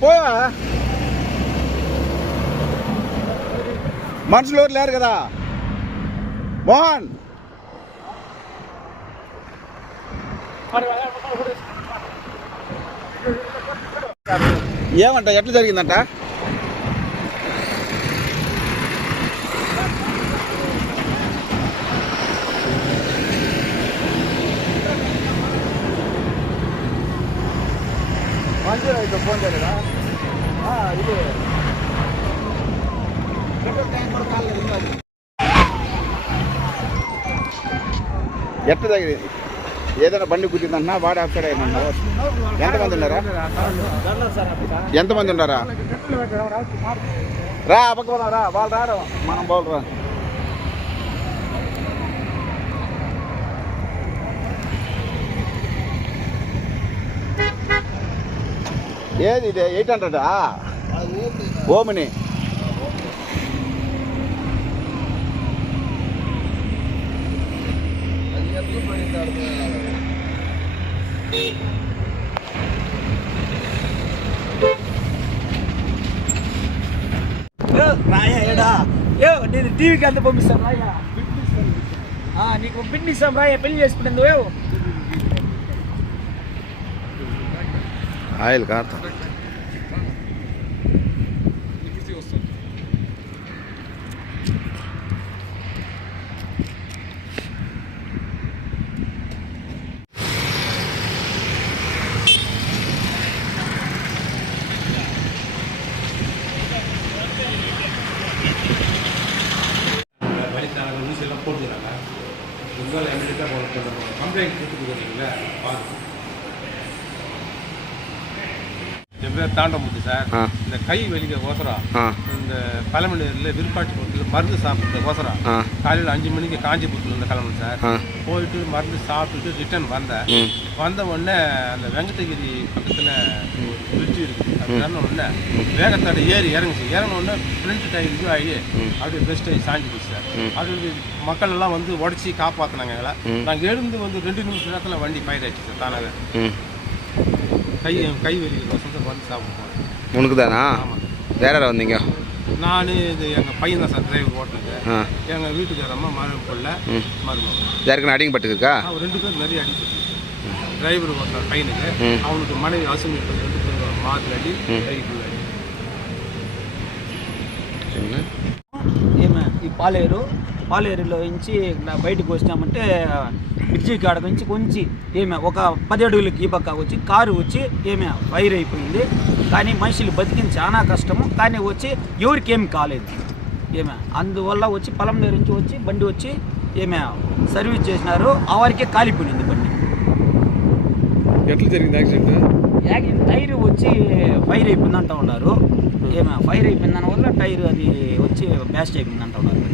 పోవా మనుషులు ఎవరు లేరు కదా? మోహన్. ఏమంట ఎట్లా జరిగిందంట? మంచి రైతు ఫోన్ చేయలేదా ఆ, ఇది పెట్రోల్ ట్యాంక్ కూడా కాలేదు ఇంకా అది. ఎట్లా తగిలింది ఏదైనా బండి కుట్టిందన్నా వాడు ఆఫ్ సైడ్ అయినా ఎంతమంది ఉన్నారా ఎంతమంది ఉన్నారా రా ఆ పక్క పోదాం రా వాళ్ళు రారు మనం బాల్ ఏది ఇది? ఎయిట్ హండ్రెడా ఓమిని. రాయా ఏడా? ఏ నేను టీవీకి అంత పంపిస్తాను రాయా. ఆ, నీకు పిన్నిస్తాం రాయ. పెళ్ళి చేసుకునేందు ఆయిల్ కారుతా வழித்தரங்கள் நியூஸ் எல்லாம் போட்டுக்கிறாங்க பெங்கால் இமீடியட்டாக போட்டு கம்ப்ளைண்ட் கொடுத்துருக்கீங்களா பாருங்க என் பேர் தாண்டமுத்து சார். இந்த கை வலிக்க ஓசரம் ஆ. இந்த பழமணியில் விருப்பாட்டு போட்டு மருந்து சாப்பிட்ற ஓசரம் ஆ. காலையில் அஞ்சு மணிக்கு காஞ்சிபுரத்துல இருந்து கிளம்புனேன் சார். போயிட்டு மருந்து சாப்பிட்டுட்டு ரிட்டர்ன் வந்தேன். வந்த உடனே அந்த வெங்கடகிரி பக்கத்தில் பிரிட்ஜ் இருக்குது அது உடனே வேகத்தடை ஏறி இறங்குச்சு. இறங்கின உடனே ஃப்ரண்ட் டயர் இது ஆகி அப்படியே பெஸ்ட் ஆகி சாஞ்சிடுச்சு சார். அது மக்கள் எல்லாம் வந்து உடச்சி காப்பாற்றினாங்க எங்களை. நாங்கள் எழுந்து வந்து ரெண்டு நிமிஷம் நேரத்தில் வண்டி ஃபயர் ஆயிடுச்சு சார் தானாக கை கை வெளி வசந்த வந்து சாப்பிடுவோம் உனக்கு தானா ஆமாம் வேற யாரா வந்தீங்க நான் இது எங்கள் பையன் தான் சார் டிரைவர் ஓட்டுனது ஆ எங்கள் வீட்டுக்காரம்மா மருமக்குள்ள ம் மருமகள் யாருக்குன்னு அடிங்கப்பட்டிருக்கா அவன் ரெண்டு பேரும் நிறைய அடிச்சு டிரைவர் ஓட்டுற பையனுக்கு ம். அவனுக்கு மனைவி அசுமி ரெண்டு பேரும் மாதிரி அடி ம். கைக்குள்ள அடி சரிங்களா ఏమే ఈ పాలేరు పాలేరులో నుంచి బయటకు వచ్చినామంటే బ్రిడ్జి కాడ నుంచి కొంచెం ఏమే ఒక పది అడుగులకి ఈ పక్క వచ్చి కారు వచ్చి ఏమే ఫైర్ అయిపోయింది. కానీ మనుషులు బతికింది చాలా కష్టము. కానీ వచ్చి ఎవరికి ఏమి కాలేదు. ఏమే అందువల్ల వచ్చి పొలంనేరు నుంచి వచ్చి బండి వచ్చి ఏమే సర్వీస్ చేసినారు. ఆ వారికే కాలిపోయింది బండి. ఎట్లా జరిగింది యాక్సిడెంట్? యాగి టైర్ వచ్చి ఫైర్ అయిపోయింది అంటూ ఉన్నారు ఏమే ఫైర్ అయిపోయింది వల్ల టైర్ అది వచ్చి బ్యాస్ట్ అయిపోయింది అంటూ ఉన్నారు.